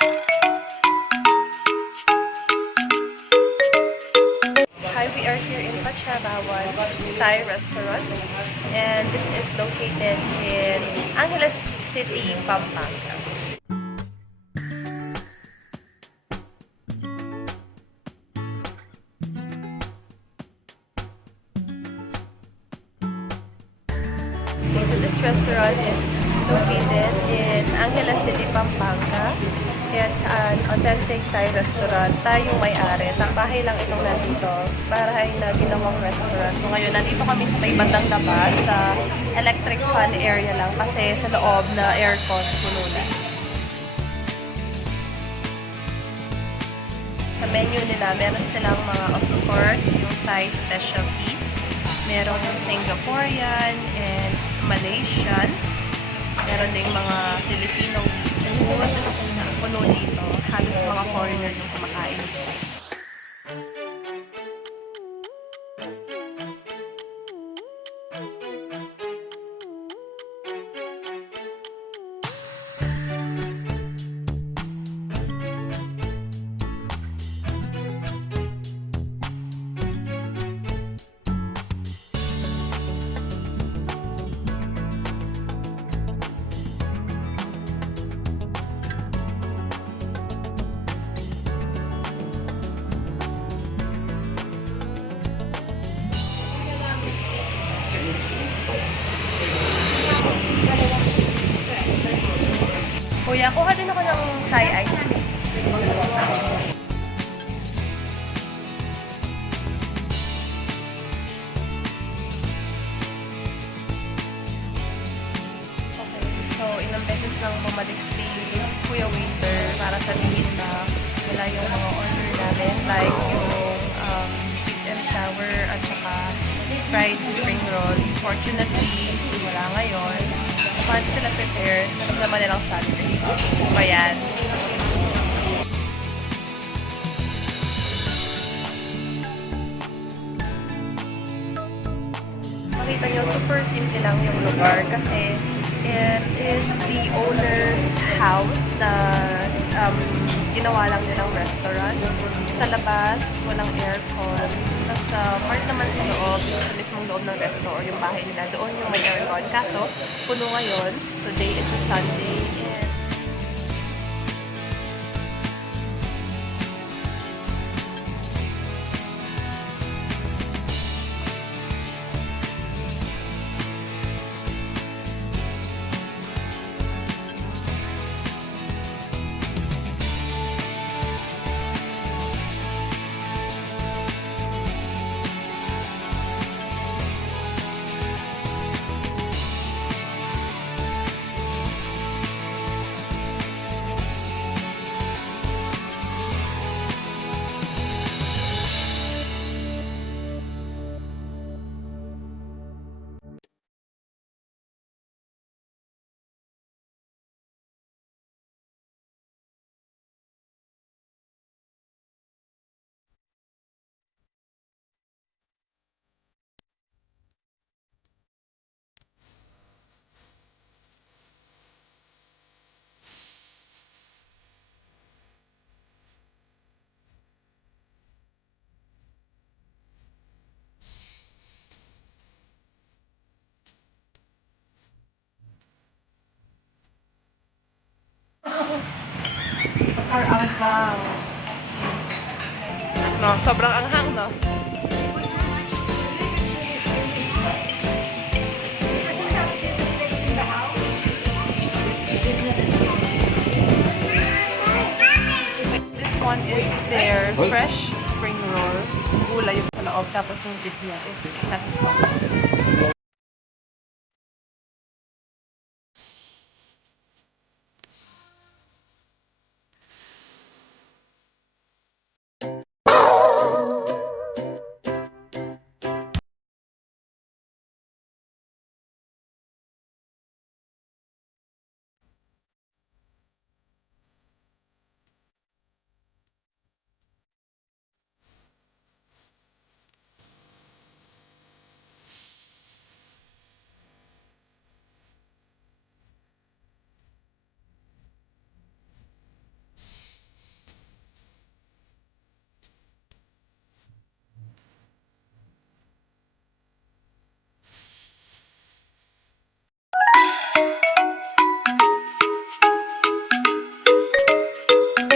Hi, we are here in Pachabawan Thai restaurant, and this is located in Angeles City, Pampanga. So this restaurant is located in Angeles City, Pampanga. It's an authentic Thai restaurant. Tayo may-ari. Bahay lang itong nandito. Bahay na ginawang restaurant. So ngayon, nandito kami sa may bandang labas sa electric fan area lang kasi sa loob na aircon puno na. Sa menu nila, meron silang mga, of course, yung Thai specialties. Merong Singaporean and Malaysian. Meron ding mga Filipino food. Puno dito. Halos mga foreigner yung kumakain. Kuya, kuha din ako ng Thai ice cream. Okay, so ilang beses nang bumalik si Kuya Waiter para sabihin na wala yung mga order namin, like yung sweet and sour at saka fried spring roll. Fortunately, wala ngayon. Paano sila prepared? Naman nilang Saturday. So, yan. Makita nyo, super simple lang yung lugar kasi it is the owner's house na ginawa lang nilang restaurant. Sa labas, walang aircon. Tapos part naman sa loob, sa mismong loob ng resto or yung bahay nila, doon yung may aircon. Kaso, puno ngayon. Today is a Sunday. And anghang. No, sobrang anghang, no? This one is their fresh spring roll. Gulay yung sa loob, tapos yung dip niya is not